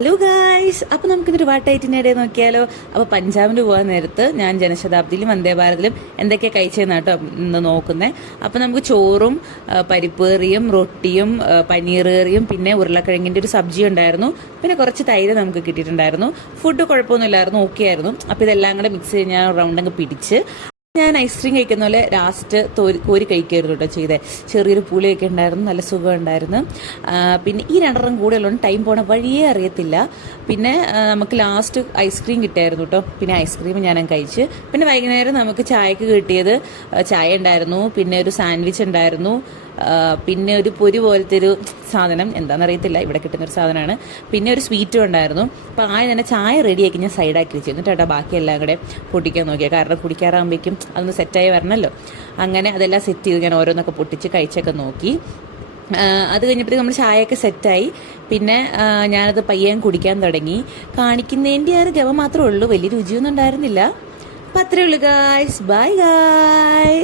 Hello guys, അപ്പോൾ നമുക്കിതൊരു വാട്ടായിട്ടിനിടെ നോക്കിയാലോ. അപ്പോൾ പഞ്ചാബിന് പോകാൻ നേരത്ത് ഞാൻ ജനശതാബ്ദിയിലും വന്ദേ ഭാരതിലും എന്തൊക്കെ കഴിച്ചതെന്ന് കേട്ടോ ഇന്ന് നോക്കുന്നത്. അപ്പോൾ നമുക്ക് ചോറും പരിപ്പേറിയും റൊട്ടിയും പനീർ കറിയും പിന്നെ ഉരുളക്കിഴങ്ങിൻ്റെ ഒരു സബ്ജി ഉണ്ടായിരുന്നു. പിന്നെ കുറച്ച് തൈര് നമുക്ക് കിട്ടിയിട്ടുണ്ടായിരുന്നു. ഫുഡ് കുഴപ്പമൊന്നുമില്ലായിരുന്നു, ഓക്കെ ആയിരുന്നു. അപ്പോൾ ഇതെല്ലാം കൂടെ മിക്സ് ചെയ്ത് ഞാൻ റൗണ്ട് അങ്ങ് പിടിച്ച് ഞാൻ ഐസ്ക്രീം കഴിക്കുന്ന പോലെ ലാസ്റ്റ് കോരി കഴിക്കായിരുന്നു കേട്ടോ ചെയ്തേ. ചെറിയൊരു പുളിയൊക്കെ ഉണ്ടായിരുന്നു, നല്ല സുഖം ഉണ്ടായിരുന്നു. പിന്നെ ഈ രണ്ടെണ്ണം കൂടെ ഉള്ളതുകൊണ്ട് ടൈം പോണ വഴിയേ അറിയത്തില്ല. പിന്നെ നമുക്ക് ലാസ്റ്റ് ഐസ്ക്രീം കിട്ടിയായിരുന്നു കേട്ടോ. പിന്നെ ഐസ്ക്രീം ഞാനും കഴിച്ച്. പിന്നെ വൈകുന്നേരം നമുക്ക് ചായക്ക് കിട്ടിയത് ചായ ഉണ്ടായിരുന്നു, പിന്നെ ഒരു സാൻഡ്വിച്ച് ഉണ്ടായിരുന്നു, പിന്നെ ഒരു പൊരി പോലത്തെ ഒരു സാധനം, എന്താണെന്നറിയത്തില്ല, ഇവിടെ കിട്ടുന്നൊരു സാധനമാണ്. പിന്നെ ഒരു സ്വീറ്റും ഉണ്ടായിരുന്നു. അപ്പോൾ തന്നെ ചായ റെഡിയാക്കി ഞാൻ സൈഡാക്കി വെച്ചു. എന്നിട്ട് കേട്ടോ ബാക്കി എല്ലാം കൂടെ പൊട്ടിക്കാൻ നോക്കിയാൽ, കാരണം കുടിക്കാറാകുമ്പോഴേക്കും അതൊന്ന് സെറ്റായി വരണമല്ലോ. അങ്ങനെ അതെല്ലാം സെറ്റ് ചെയ്ത് ഞാൻ ഓരോന്നൊക്കെ പൊട്ടിച്ച് കഴിച്ചൊക്കെ നോക്കി. അത് കഴിഞ്ഞപ്പോഴത്തേക്ക് നമ്മൾ ചായയൊക്കെ സെറ്റായി. പിന്നെ ഞാനത് പയ്യൻ കുടിക്കാൻ തുടങ്ങി. കാണിക്കുന്നതിൻ്റെ ആ ഒരു ഗവ മാത്രമേ ഉള്ളൂ, വലിയ രുചിയൊന്നും ഉണ്ടായിരുന്നില്ല. അപ്പം അത്രയേ ഉള്ളൂ ഗായ്സ്. ബൈ ഗായ്.